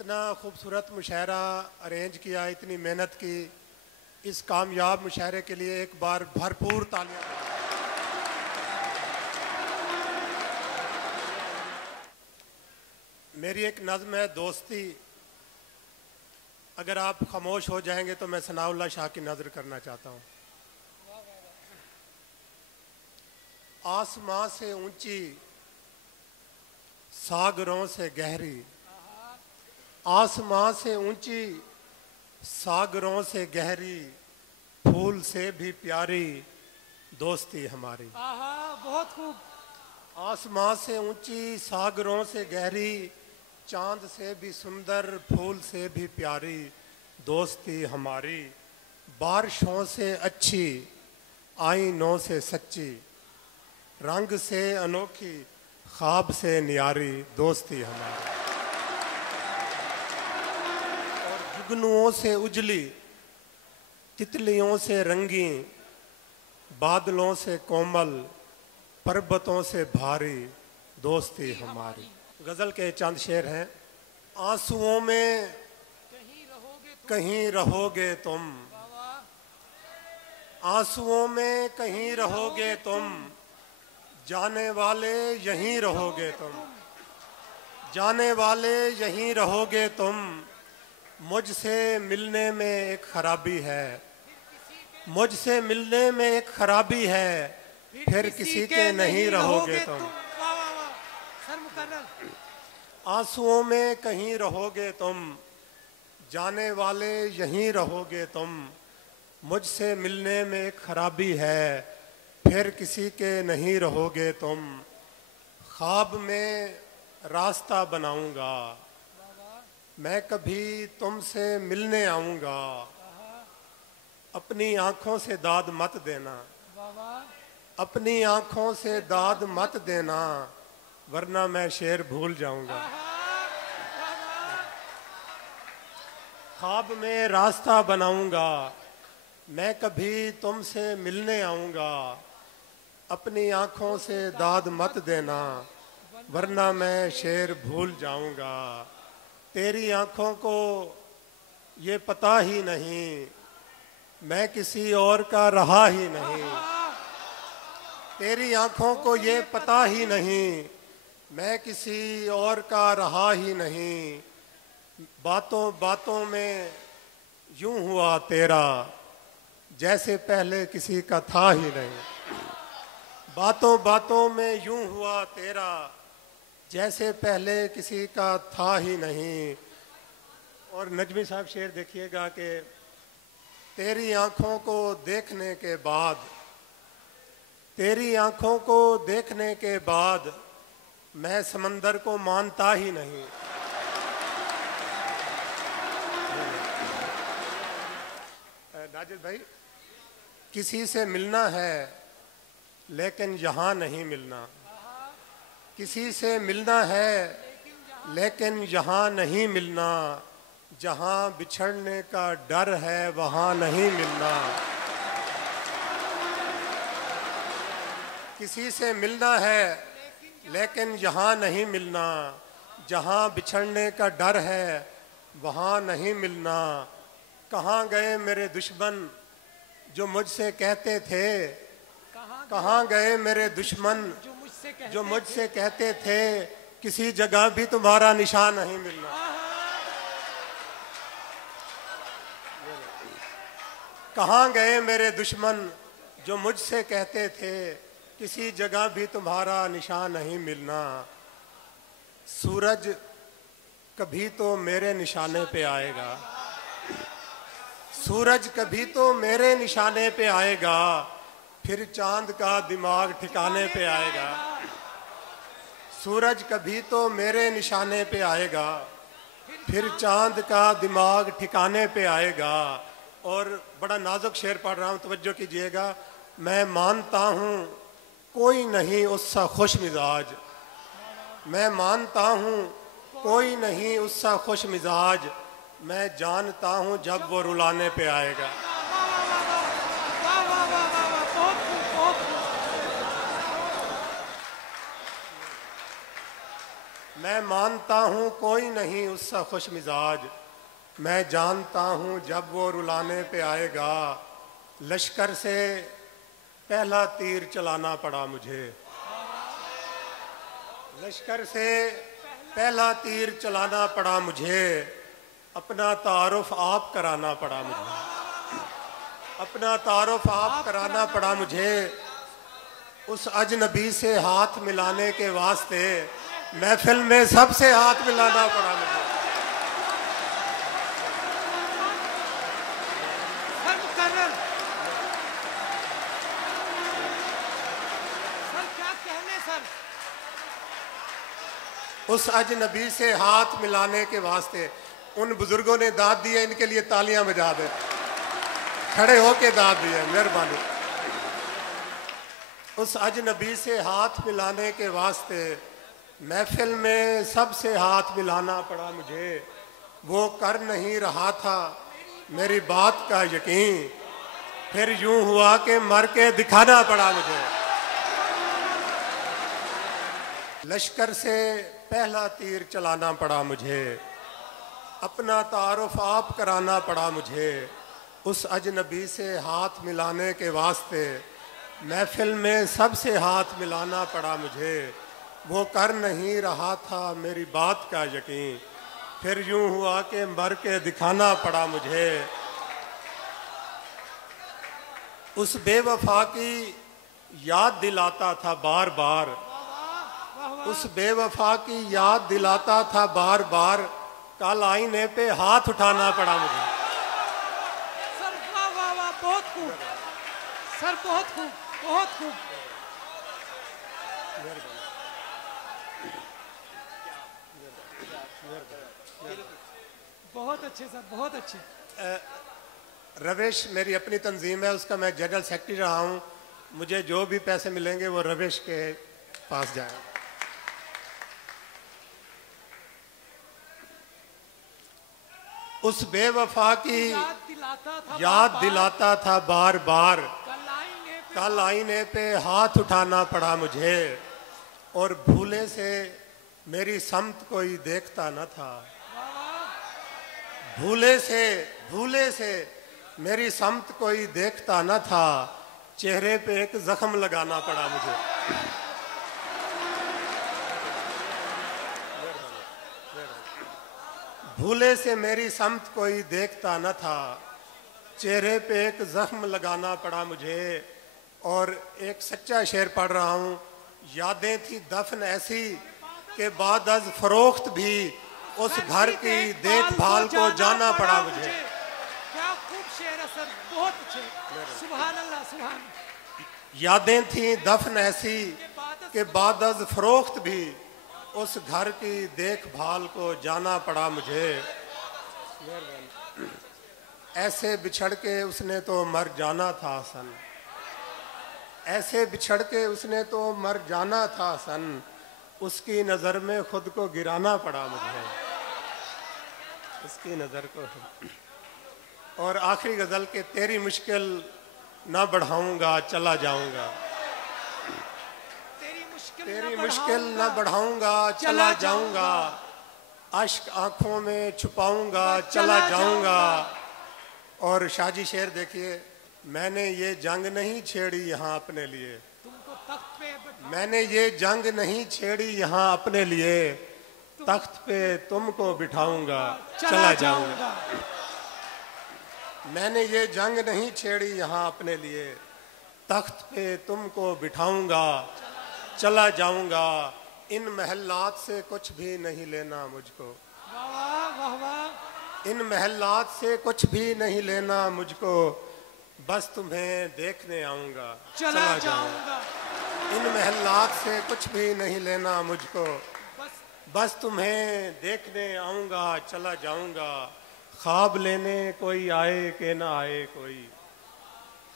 इतना खूबसूरत मुशायरा अरेंज किया, इतनी मेहनत की, इस कामयाब मुशायरे के लिए एक बार भरपूर तालियां। मेरी एक नज़्म है दोस्ती। अगर आप खामोश हो जाएंगे तो मैं सनाउल्लाह शाह की नज़र करना चाहता हूँ। आसमां से ऊंची, सागरों से गहरी, आसमां से ऊंची, सागरों से गहरी, फूल से भी प्यारी दोस्ती हमारी। बहुत खूब। आसमां से ऊंची, सागरों से गहरी, चांद से भी सुंदर, फूल से भी प्यारी दोस्ती हमारी। बारिशों से अच्छी, आईनों से सच्ची, रंग से अनोखी, ख्वाब से न्यारी दोस्ती हमारी। और जुगनुओं से उजली, तितलियों से रंगी, बादलों से कोमल, पर्वतों से भारी दोस्ती हमारी। गजल के चंद शेर हैं। आंसुओं में कहीं रहोगे तुम, आंसुओं में कहीं रहोगे तुम, जाने वाले यहीं रहोगे तुम, जाने वाले यहीं रहोगे तुम। मुझसे मिलने में एक खराबी है, मुझसे मिलने में एक खराबी है, फिर किसी के नहीं रहोगे तुम। आंसुओं में कहीं रहोगे तुम, जाने वाले यहीं रहोगे तुम। मुझसे मिलने में एक खराबी है, फिर किसी के नहीं रहोगे तुम। ख्वाब में रास्ता बनाऊंगा, मैं कभी तुमसे मिलने आऊंगा। अपनी आंखों से दाद मत देना, अपनी आंखों से दाद मत देना, वरना मैं शेर भूल जाऊंगा। ख्वाब में रास्ता बनाऊंगा, मैं कभी तुमसे मिलने आऊंगा। अपनी आंखों से दाद मत देना, वरना मैं शेर भूल जाऊंगा। तेरी आंखों को ये पता ही नहीं, मैं किसी और का रहा ही नहीं। तेरी आंखों को ये पता ही नहीं, मैं किसी और का रहा ही नहीं। बातों बातों में यूं हुआ तेरा, जैसे पहले किसी का था ही नहीं। बातों बातों में यूं हुआ तेरा, जैसे पहले किसी का था ही नहीं। और नजमी साहब शेर देखिएगा कि तेरी आंखों को देखने के बाद, तेरी आंखों को देखने के बाद, मैं समंदर को मानता ही नहीं। नाजिर भाई, किसी से मिलना है लेकिन यहाँ नहीं मिलना, किसी से मिलना है लेकिन यहाँ नहीं मिलना। जहाँ बिछड़ने का डर है वहाँ नहीं मिलना। किसी से मिलना है लेकिन यहाँ नहीं मिलना, जहाँ बिछड़ने का डर है वहाँ नहीं मिलना। कहाँ गए मेरे दुश्मन जो मुझसे कहते थे, कहाँ गए मेरे दुश्मन जो मुझसे कहते थे, किसी जगह भी तुम्हारा निशान नहीं मिलना। कहाँ गए मेरे दुश्मन जो मुझसे कहते थे, किसी जगह भी तुम्हारा निशान नहीं मिलना। सूरज कभी तो मेरे निशाने पे आएगा, सूरज कभी तो मेरे निशाने पे आएगा, फिर चांद का दिमाग ठिकाने पे आएगा। सूरज कभी तो मेरे निशाने पे आएगा, फिर चांद का दिमाग ठिकाने पे आएगा। और बड़ा नाजुक शेर पढ़ रहा हूँ, तवज्जो कीजिएगा। मैं मानता हूँ कोई नहीं उससा खुश मिजाज, मैं मानता हूँ कोई नहीं उससा खुश मिजाज, मैं जानता हूँ जब वो रुलाने पे आएगा। मैं मानता हूँ कोई नहीं उससा खुश मिजाज, मैं जानता हूँ जब वो रुलाने पे आएगा, लश्कर से पहला तीर चलाना पड़ा मुझे। लश्कर से पहला तीर चलाना पड़ा मुझे, अपना तारुफ आप कराना पड़ा मुझे, अपना तारुफ आप कराना पड़ा मुझे। उस अजनबी से हाथ मिलाने के वास्ते महफिल में सबसे हाथ मिलाना पड़ा मुझे। उस अजनबी से हाथ मिलाने के वास्ते उन बुजुर्गों ने दाद दी है, इनके लिए तालियां बजा दे, खड़े होके दाद दी है, मेहरबानी। उस अजनबी से हाथ मिलाने के वास्ते महफिल में सबसे हाथ मिलाना पड़ा मुझे। वो कर नहीं रहा था मेरी बात का यकीन, फिर यूं हुआ कि मर के दिखाना पड़ा मुझे। लश्कर से पहला तीर चलाना पड़ा मुझे, अपना तारुफ आप कराना पड़ा मुझे। उस अजनबी से हाथ मिलाने के वास्ते महफिल में सबसे हाथ मिलाना पड़ा मुझे। वो कर नहीं रहा था मेरी बात का यकीन, फिर यूं हुआ कि मर के दिखाना पड़ा मुझे। उस बेवफा की याद दिलाता था बार बार, उस बेवफा की याद दिलाता था बार बार, कल आईने पे हाथ उठाना पड़ा मुझे। सर वाह वाह वाह, बहुत खूब सर, बहुत खूब, बहुत खूब। बहुत अच्छे सर, बहुत अच्छे। रवेश मेरी अपनी तंजीम है, उसका मैं जनरल सेक्रेटरी रहा हूँ। मुझे जो भी पैसे मिलेंगे वो रवेश के पास जाएंगे। उस बेवफा की याद दिलाता था बार बार, कल आईने पे हाथ उठाना पड़ा मुझे। और भूले से मेरी समत कोई देखता न था, भूले से मेरी समत कोई देखता न था, चेहरे पे एक जख्म लगाना पड़ा मुझे। भूले से मेरी समत कोई देखता न था, चेहरे पे एक जख्म लगाना पड़ा मुझे। और एक सच्चा शेर पढ़ रहा हूँ। यादें थी दफन ऐसी के बाद अज फरोख्त भी उस घर की देखभाल को जाना पड़ा मुझे। क्या खूब शेर है सर, बहुत अच्छे, सुभान अल्लाह, सुभान। यादें थी दफन ऐसी के बाद अज फरोख्त भी उस घर की देखभाल को जाना पड़ा मुझे। ऐसे बिछड़ के उसने तो मर जाना था सन, ऐसे बिछड़ के उसने तो मर जाना था सन, उसकी नज़र में खुद को गिराना पड़ा मुझे, उसकी नज़र को। और आखिरी गज़ल के तेरी मुश्किल ना बढ़ाऊंगा चला जाऊंगा, तेरी मुश्किल ना बढ़ाऊंगा चला जाऊंगा, अश्क आंखों में छुपाऊंगा चला जाऊंगा। और शाजी शेर देखिए। मैंने ये जंग नहीं छेड़ी यहाँ अपने लिए, तुमको तख्त पे, मैंने ये जंग नहीं छेड़ी यहाँ अपने लिए, तख्त पे तुमको बिठाऊंगा चला जाऊंगा। मैंने ये जंग नहीं छेड़ी यहाँ अपने लिए, तख्त पे तुमको बिठाऊंगा चला जाऊंगा। इन महल्लात से कुछ भी नहीं लेना मुझको, वाह वाह, इन महल्लात से कुछ भी नहीं लेना मुझको, बस तुम्हें देखने आऊंगा चला जाऊंगा। इन महल्लात से कुछ भी नहीं लेना मुझको, बस तुम्हें देखने आऊंगा चला जाऊंगा। ख्वाब लेने कोई आए कि ना आए कोई,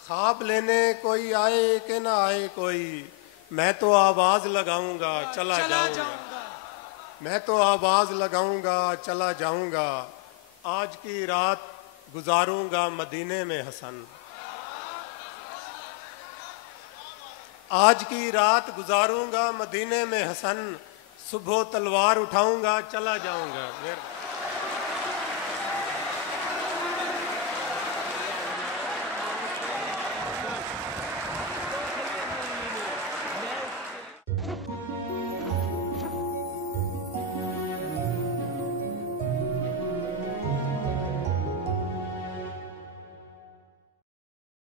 ख्वाब लेने कोई आए कि ना आए कोई, मैं तो आवाज लगाऊंगा चला जाऊंगा, मैं तो आवाज लगाऊंगा चला जाऊंगा। आज की रात गुजारूंगा मदीने में हसन, आज की रात गुजारूंगा मदीने में हसन, सुबह तलवार उठाऊंगा चला जाऊंगा।